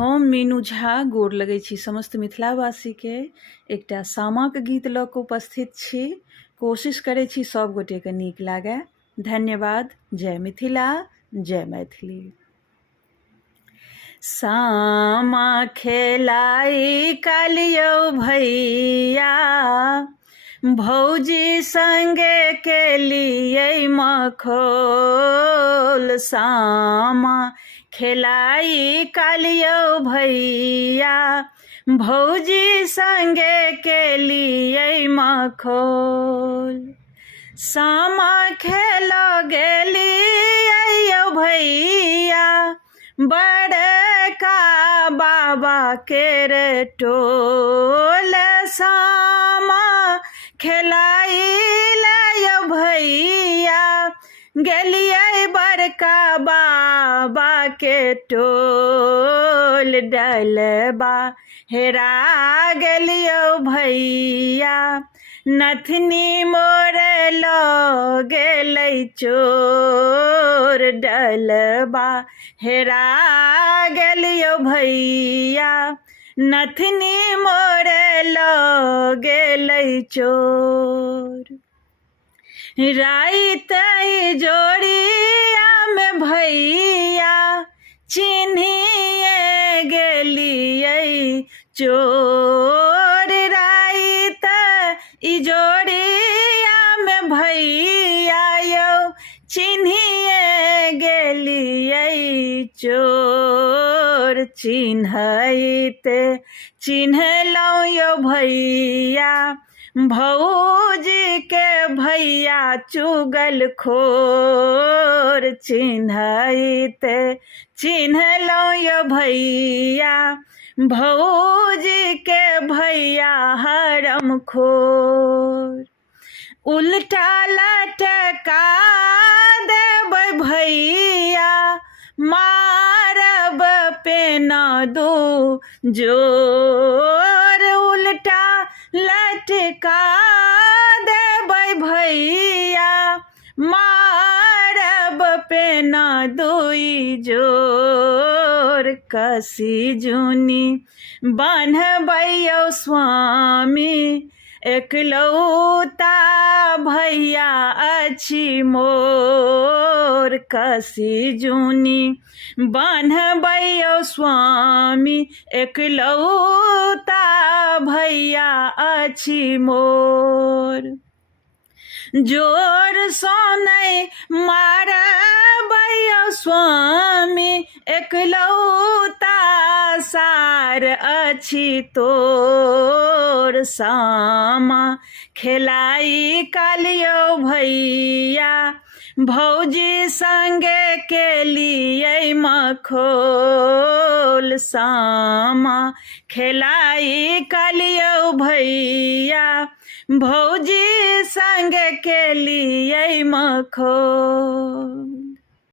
हम मीनू झा गोर लगै छी समस्त मिथिलावासीके। एकटा सामाक गीत लऽ कऽ उपस्थित छी। कोशिश करै छी सब गोटेके नीक लागै। धन्यवाद। जय मिथिला, जय मैथिली। सामा खेलाई कालियौ भैया, भौजी संगे केलियै मखोल। सामा खेलाई कालियौ भैया, भौजी संगे केलियै मखोल। सामा खेलो गेलियै भैया, बड़का बाबा केर टोल। सामा खेलाई ले भैया, गेलियै बड़का बाबा के टोल। डलबा हेरा गेलियौ भैया, नथनी मोर लऽ गेलै चोर। डलबा हेरा गेलियौ भैया, नथनी मोर लऽ गेलै चोर। राइत जोड़ियामे भैया, चिन्हिए गेलियै चोर। राइत जोड़ियामे भैया यौ, चिन्हिए गेलियै चोर। चिन्हैत चिन्हलहुँ यौ भैया, भौजी के भैया चुगलखोर। चिन्हैत चिन्हलहुँ यौ भैया, भौजी के भैया हरमखोर। उल्टा लटका देबै भैया, मारब पेना दू जोर। उल्टा लटका देबै भैया, मारब पेना दुई जोर। कसी जुनी बान्हबै यौ स्वामी, एकलौता भैया अछि मोर। कसी जुनी बान्हबै यौ स्वामी, एकलौता भैया अछि मोर। जोर सँ नहि मारबै यौ स्वामी, एकलौता सार अछि तोर। सामा खेलाई कालियौ भैया, भौजी संगे केलियै मखोल। सामा खेलाई कालियौ भैया, भौजी संगे केलियै मखोल।